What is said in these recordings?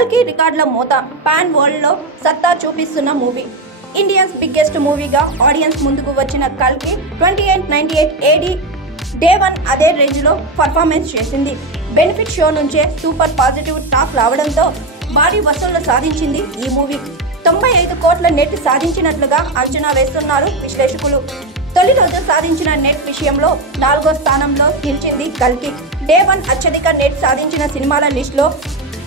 కల్కి రికార్డుల మోత పాన్ వరల్డ్ లో సత్తా చూపిస్తున్న మూవీ. ఇండియన్స్ బిగ్గెస్ట్ మూవీగా ఆడియన్స్ ముందుకు వచ్చిన కల్కి 2898 AD డే 1 అదే రేంజ్ లో పర్ఫార్మెన్స్ చేసింది. బెనిఫిట్ షో నుంచే సూపర్ పాజిటివ్ టాక్ రావడంతో భారీ వసూళ్లు సాధించింది ఈ మూవీ. 95 కోట్ల నెట్ సాధించినట్లుగా అంచనా వేస్తున్నారు విశ్లేషకులు. తొలి రోజు సాధించిన నెట్ విషయంలో 4వ స్థానంలో నిలిచింది కల్కి. డే 1 అత్యధిక నెట్ సాధించిన సినిమాల లిస్టులో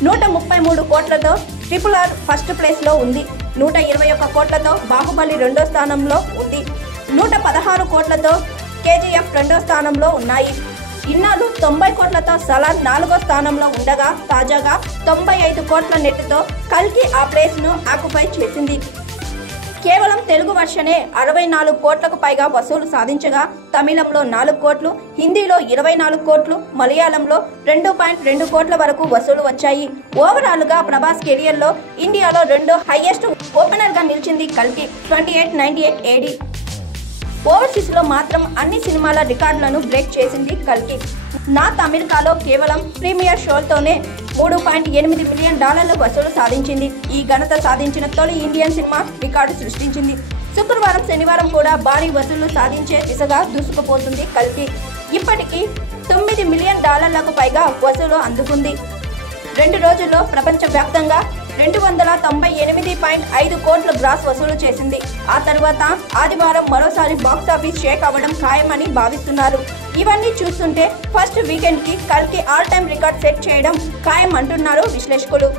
133 కోట్లతో RRR ఫస్ట్ ప్లేస్ లో ఉంది. 121 కోట్లతో బాహుబలి 2వ స్థానంలో ఉంది. 116 కోట్లతో KGF 2వ స్థానంలో ఉన్నాయి. ఇన్నాళ్ళు 90 కోట్లతో సలార్ 4వ స్థానంలో ఉండగా తాజాగా 95 కోట్ల నెట్తో కల్కి ఆ ప్లేస్ ను ఆక్యుపై చేసింది. కేవలం తెలుగు వర్షనే 64 కోట్లకు పైగా వసూలు సాధించగా తమిళంలో 4 కోట్లు, హిందీలో 24 కోట్లు, మలయాళంలో 2.2 కోట్ల వరకు వసూలు వచ్చాయి. ఓవరాల్ గా ప్రభాస్ కెరియర్ లో ఇండియాలో రెండో హైయెస్ట్ ఓపెనర్ గా నిలిచింది కల్కి 2898 AD. ఓవర్సీస్ లో మాత్రం అన్ని సినిమాల రికార్డులను బ్రేక్ చేసింది కల్కి. నార్త్ అమెరికాలో కేవలం ప్రీమియర్ షోలతోనే $3.8 మిలియన్ వసూలు సాధించింది. ఈ ఘనత సాధించిన తొలి ఇండియన్ సినిమా రికార్డు సృష్టించింది. శుక్రవారం, శనివారం కూడా భారీ వసూళ్లు సాధించే దిశగా దూసుకుపోతుంది కల్కి. ఇప్పటికీ $9 మిలియన్ పైగా వసూలు అందుకుంది. 2 రోజుల్లో ప్రపంచవ్యాప్తంగా 298.5 కోట్ల గ్రాస్ వసూలు చేసింది. ఆ తర్వాత ఆదివారం మరోసారి బాక్సాఫీస్ షేక్ అవ్వడం ఖాయమని భావిస్తున్నారు. ఇవన్నీ చూస్తుంటే ఫస్ట్ వీకెండ్ కి కల్కి ఆల్ టైమ్ రికార్డ్ సెట్ చేయడం ఖాయం అంటున్నారు విశ్లేషకులు.